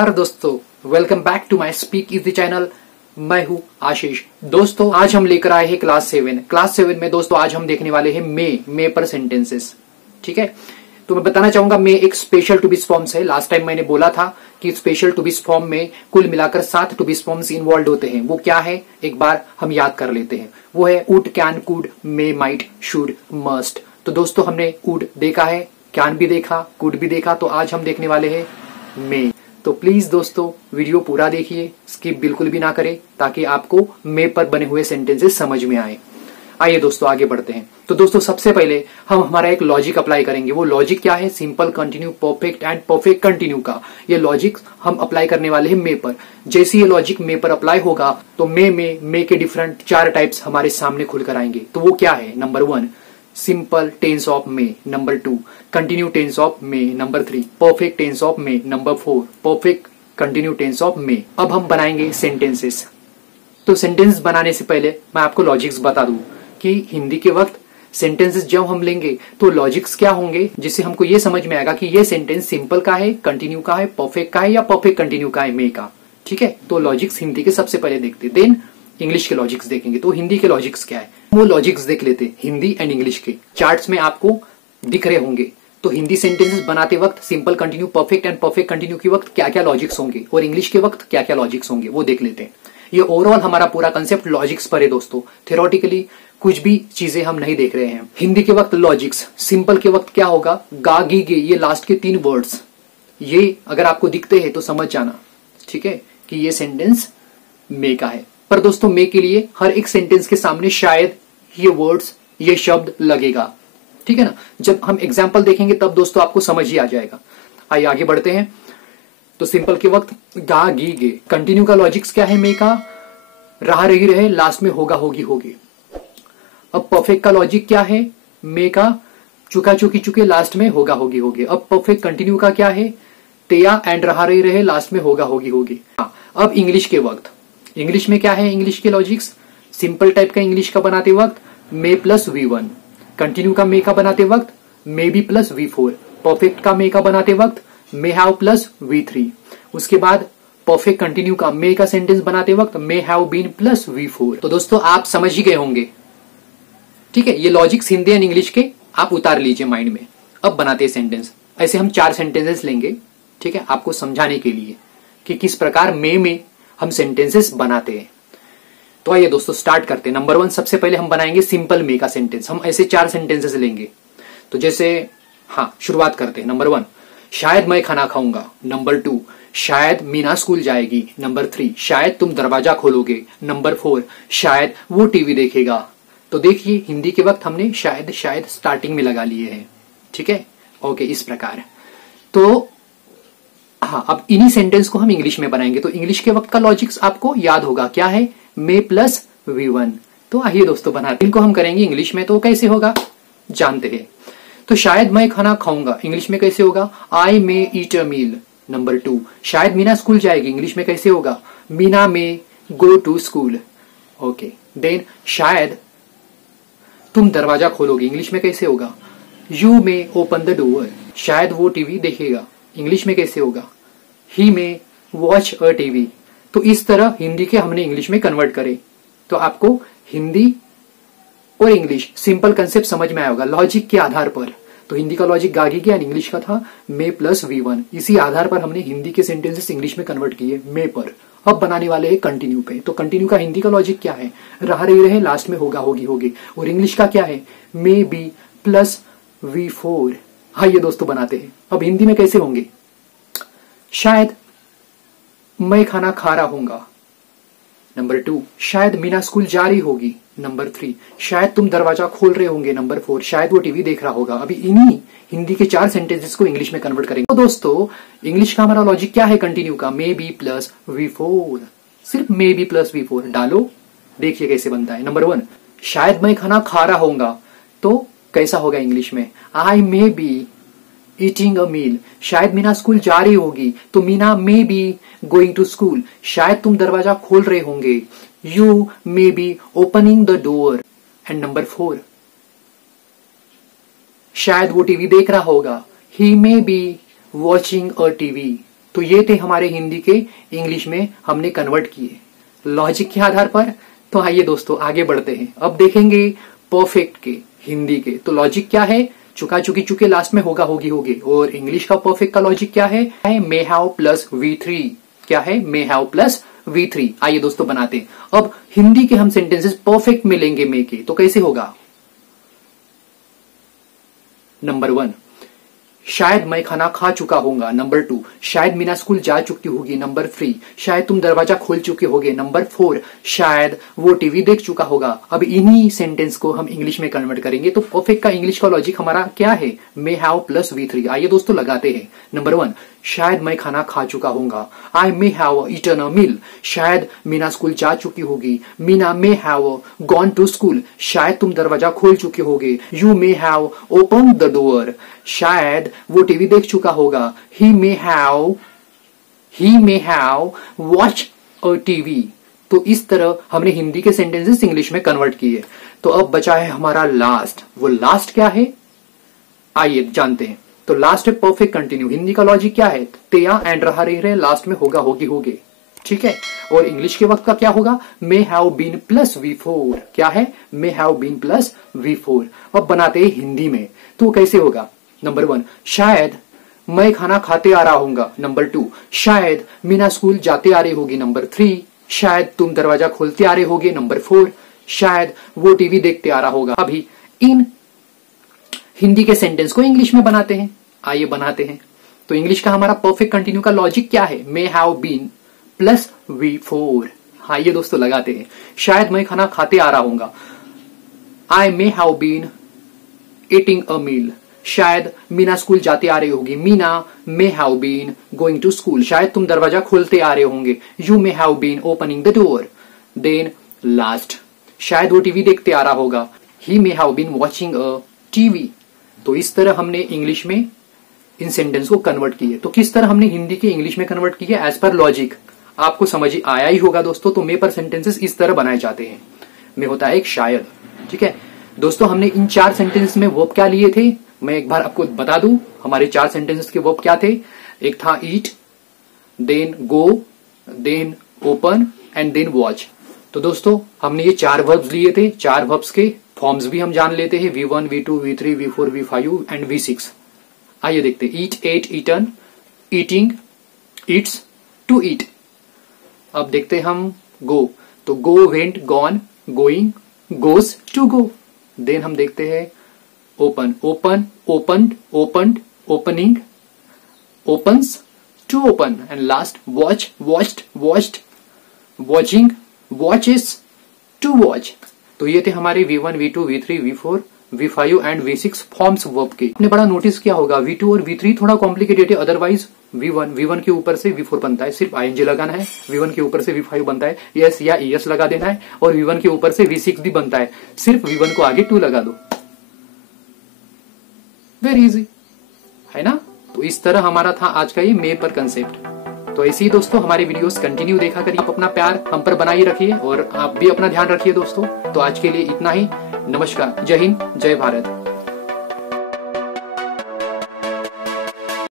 नमस्कार दोस्तों, welcome back to my speak easy channel. मैं हूं आशीष। दोस्तों आज हम लेकर आए हैं क्लास 7 में दोस्तों आज हम देखने वाले हैं मे पर सेंटेंसेस। ठीक है, तो मैं बताना चाहूंगा मे एक स्पेशल टू बीस फॉर्म्स है। लास्ट टाइम मैंने बोला था कि स्पेशल टू बीस फॉर्म में कुल मिलाकर 7 टू बीस फॉर्म्स इन्वॉल्व होते हैं। वो क्या है एक बार हम याद कर लेते हैं। वो है would, can, could, may, might, should, must. तो दोस्तों हमने वुड देखा है, कैन भी देखा, कुड भी देखा, तो आज हम देखने वाले हैं मे। तो प्लीज दोस्तों वीडियो पूरा देखिए, स्किप बिल्कुल भी ना करें ताकि आपको मे पर बने हुए सेंटेंसेस समझ में आए। आइए दोस्तों आगे बढ़ते हैं। तो दोस्तों सबसे पहले हम हमारा एक लॉजिक अप्लाई करेंगे। वो लॉजिक क्या है? Simple, continue, perfect and perfect continue का ये लॉजिक हम अप्लाई करने वाले हैं मे पर। जैसे ये लॉजिक मे पर अप्लाई होगा तो मे के डिफरेंट 4 टाइप्स हमारे सामने खुलकर आएंगे। तो वो क्या है? Number 1 simple tense of may, number 2 continue tense of may, number 3 perfect tense of may, number 4 perfect continue tense of may. अब हम बनाएंगे सेंटेंसेस। तो सेंटेंस बनाने से पहले मैं आपको लॉजिक्स बता दूं कि हिंदी के वक्त सेंटेंसेस जब हम लेंगे तो लॉजिक्स क्या होंगे, जिससे हमको ये समझ में आएगा कि ये सेंटेंस सिंपल का है, कंटिन्यू का है, परफेक्ट का है या परफेक्ट कंटिन्यू का है मे का। ठीक है, तो लॉजिक्स हिंदी के सबसे पहले देखते, देन इंग्लिश के लॉजिक्स देखेंगे। तो हिंदी के लॉजिक्स क्या है वो लॉजिक्स देख लेते। हिंदी एंड इंग्लिश के चार्ट्स में आपको दिख रहे होंगे। तो हिंदी सेंटेंसेस बनाते वक्त simple, continue, perfect and perfect continue के वक्त क्या क्या लॉजिक्स होंगे और इंग्लिश के वक्त क्या क्या लॉजिक्स होंगे वो देख लेते हैं। ये ओवरऑल हमारा पूरा कंसेप्ट लॉजिक्स पर है दोस्तों। थ्योरेटिकली कुछ भी चीजें हम नहीं देख रहे हैं। हिंदी के वक्त लॉजिक्स, सिंपल के वक्त क्या होगा? गा, गी, गे, ये लास्ट के 3 वर्ड्स, ये अगर आपको दिखते हैं तो समझ जाना, ठीक है, कि ये सेंटेंस मे का है। पर दोस्तों मे के लिए हर एक सेंटेंस के सामने शायद ये वर्ड्स, ये शब्द लगेगा। ठीक है ना, जब हम एग्जाम्पल देखेंगे तब दोस्तों आपको समझ ही आ जाएगा। आइए आगे बढ़ते हैं। तो सिंपल के वक्त गा, गी, गे। कंटिन्यू का लॉजिक्स क्या है मे का? रहा, रही, रहे, लास्ट में होगा, होगी, होगी। अब परफेक्ट का लॉजिक क्या है मे का? चुका, चुकी, चुके, लास्ट में होगा, होगी, होगी। अब परफेक्ट कंटिन्यू का क्या है? तेया एंड रहा, रही, रहे, लास्ट में होगा, होगी, होगी। अब इंग्लिश के वक्त, इंग्लिश में क्या है? इंग्लिश के लॉजिक्स सिंपल टाइप का इंग्लिश का बनाते वक्त मे प्लस V1, कंटिन्यू का मे का बनाते वक्त may be plus V4, perfect का मे का बनाते वक्त मे हैव प्लस V3। उसके बाद परफेक्ट कंटिन्यू का मे का सेंटेंस बनाते वक्त मे हैव बीन प्लस V4। तो दोस्तों आप समझ ही गए होंगे। ठीक है, ये लॉजिक्स हिंदी एंड इंग्लिश के आप उतार लीजिए माइंड में। अब बनाते हैं सेंटेंस। ऐसे हम 4 सेंटेंसेस लेंगे, ठीक है, आपको समझाने के लिए कि किस प्रकार मे में हम सेंटेंसेस बनाते हैं। तो आइए दोस्तों स्टार्ट करते हैं। नंबर 1 सबसे पहले हम बनाएंगे सिंपल मे का सेंटेंस। हम ऐसे 4 सेंटेंसेस लेंगे। तो जैसे शुरुआत करते हैं। नंबर 1 शायद मैं खाना खाऊंगा। नंबर 2 शायद मीना स्कूल जाएगी। नंबर 3 शायद तुम दरवाजा खोलोगे। नंबर 4 शायद वो टीवी देखेगा। तो देखिए हिंदी के वक्त हमने शायद शायद स्टार्टिंग में लगा लिए हैं। ठीक है, ओके, इस प्रकार। तो अब इन्हीं सेंटेंस को हम इंग्लिश में बनाएंगे। तो इंग्लिश के वक्त का लॉजिक्स आपको याद होगा, क्या है? मे प्लस V1। तो आइए दोस्तों बनाते, इनको हम करेंगे इंग्लिश में। तो कैसे होगा जानते हैं। तो शायद मैं खाना खाऊंगा, इंग्लिश में कैसे होगा? आई मे ईट अ मील। नंबर 2 शायद मीना स्कूल जाएगी, इंग्लिश में कैसे होगा? Meena may go to school. Okay, then शायद तुम दरवाजा खोलोगे, इंग्लिश में कैसे होगा? You may open the door. शायद वो टीवी देखेगा, इंग्लिश में कैसे होगा? He may watch a TV. तो इस तरह हिंदी के हमने इंग्लिश में कन्वर्ट करे। तो आपको हिंदी और इंग्लिश सिंपल कंसेप्ट समझ में आया होगा लॉजिक के आधार पर। तो हिंदी का लॉजिक गागी के, इंग्लिश का था मे प्लस V1। इसी आधार पर हमने हिंदी के सेंटेंसेस इंग्लिश में कन्वर्ट किए मे पर। अब बनाने वाले हैं कंटिन्यू पे। तो कंटिन्यू का हिंदी का लॉजिक क्या है? रहा, रही, रहे, लास्ट में होगा, होगी, होगी। और इंग्लिश का क्या है? May be plus V4। ये दोस्तों बनाते हैं। अब हिंदी में कैसे होंगे? शायद मैं खाना खा रहा हूंगा। नंबर 2 शायद मीना स्कूल जा रही होगी। नंबर 3 शायद तुम दरवाजा खोल रहे होंगे। नंबर 4 शायद वो टीवी देख रहा होगा। अभी इन्हीं हिंदी के 4 सेंटेंसेस को इंग्लिश में कन्वर्ट करेंगे। तो दोस्तों इंग्लिश का हमारा लॉजिक क्या है? कंटिन्यू का मे बी प्लस V4। सिर्फ मे बी प्लस V4 डालो, देखिए कैसे बनता है। नंबर 1 शायद मैं खाना खा रहा होऊंगा, तो कैसा होगा इंग्लिश में? I may be eating a meal. शायद मीना स्कूल जा रही होगी, तो Meena may be going to school. शायद तुम दरवाजा खोल रहे होंगे, you may be opening the door. And number 4 शायद वो टीवी देख रहा होगा, he may be watching a TV. तो ये थे हमारे हिंदी के इंग्लिश में हमने कन्वर्ट किए लॉजिक के आधार पर। तो आइए दोस्तों आगे बढ़ते हैं। अब देखेंगे परफेक्ट के हिंदी के। तो लॉजिक क्या है? चुका चुकी चुके लास्ट में होगा होगी होगे। और इंग्लिश का परफेक्ट का लॉजिक क्या है? May have plus V3। क्या है? May have plus V3। आइए दोस्तों बनाते हैं। अब हिंदी के हम सेंटेंसेस परफेक्ट में लेंगे मे के, तो कैसे होगा? नंबर 1, शायद मैं खाना खा चुका होऊंगा। नंबर 2, शायद मीना स्कूल जा चुकी होगी। नंबर 3, शायद तुम दरवाजा खोल चुके होगे। नंबर 4, शायद वो टीवी देख चुका होगा। अब इन्हीं सेंटेंस को हम इंग्लिश में कन्वर्ट करेंगे। तो परफेक्ट का इंग्लिश का लॉजिक हमारा क्या है? May have plus V3। आइए दोस्तों लगाते हैं। नंबर 1, शायद मैं खाना खा चुका होऊंगा। I may have eaten a meal. शायद मीना स्कूल जा चुकी होगी। Meena may have gone to school. शायद तुम दरवाजा खोल चुके होगे। You may have open the door. शायद वो टीवी देख चुका होगा। He may have watch a TV. तो इस तरह हमने हिंदी के सेंटेंसेस इंग्लिश में कन्वर्ट किए। तो अब बचा है हमारा लास्ट। वो लास्ट क्या है? आइए जानते हैं। तो लास्ट है परफेक्ट कंटिन्यू। हिंदी का लॉजिक क्या है? तेया एंड रहा रहे लास्ट में होगा होगी होगे। ठीक है। और इंग्लिश के वक्त का क्या होगा? May have been plus V4। क्या है? May have been plus V4। अब बनाते हैं हिंदी में। तो कैसे होगा? नंबर 1, शायद मैं खाना खाते आ रहा हूंगा। नंबर 2, शायद मीना स्कूल जाते आ रही होगी। नंबर 3, शायद तुम दरवाजा खोलते आ रहे होगे। नंबर 4, शायद वो टीवी देखते आ रहा होगा। अभी इन हिंदी के सेंटेंस को इंग्लिश में बनाते हैं। आइए बनाते हैं। तो इंग्लिश का हमारा परफेक्ट कंटिन्यू का लॉजिक क्या है? May have been plus V4। आइए दोस्तों लगाते हैं। शायद मैं खाना खाते आ रहा हूंगा। I may have been eating a meal. शायद मीना स्कूल जाते आ रही होगी। Meena may have been going to school. शायद तुम दरवाजा खोलते आ रहे होंगे। You may have been opening the door. Then last, शायद वो टीवी देखते आ रहा होगा। He may have been watching a TV. तो इस तरह हमने इंग्लिश में इन सेंटेंस को कन्वर्ट किए। तो किस तरह हमने हिंदी के इंग्लिश में कन्वर्ट किए एज पर लॉजिक, आपको समझ आया ही होगा दोस्तों। तो मे पर सेंटेंसेस इस तरह बनाए जाते हैं। में होता है एक शायद। ठीक है दोस्तों, हमने इन 4 सेंटेंस में वर्ब क्या लिए थे मैं एक बार आपको बता दूं। हमारे 4 सेंटेंसेस के वर्ब क्या थे? एक था eat, then go, then open and then watch. तो दोस्तों हमने ये 4 वर्ब्स लिए थे। 4 वर्ब्स के फॉर्म्स भी हम जान लेते हैं। V1, V2, V3, V4, V5 and V6। आइए देखते हैं। Eat, ate, eaten, eating, eats, to eat. अब देखते हैं हम गो। तो go, went, gone, going, goes, to go. Then हम देखते हैं open, open, opened, opened, opening, opens, to open and last watch, watched, watched, watching, watches, to watch. तो ये थे हमारे V1, V2, V3, V4, V5 and V6 forms verb के। आपने बड़ा नोटिस किया होगा V2 और V3 थोड़ा कॉम्प्लिकेटेड है। अदरवाइज V1 के ऊपर से V4 बनता है, सिर्फ ING लगाना है। V1 के ऊपर से V5 बनता है, yes या ES लगा देना है। और V1 के ऊपर से V6 भी बनता है, सिर्फ V1 को आगे 2 लगा दो। वेरी इजी है ना। तो इस तरह हमारा था आज का ये मे पर कंसेप्ट। तो ऐसे ही दोस्तों हमारे वीडियोस कंटिन्यू देखा करिए। आप अपना प्यार हम पर बनाए रखिए और आप भी अपना ध्यान रखिए दोस्तों। तो आज के लिए इतना ही। नमस्कार, जय हिंद, जय भारत।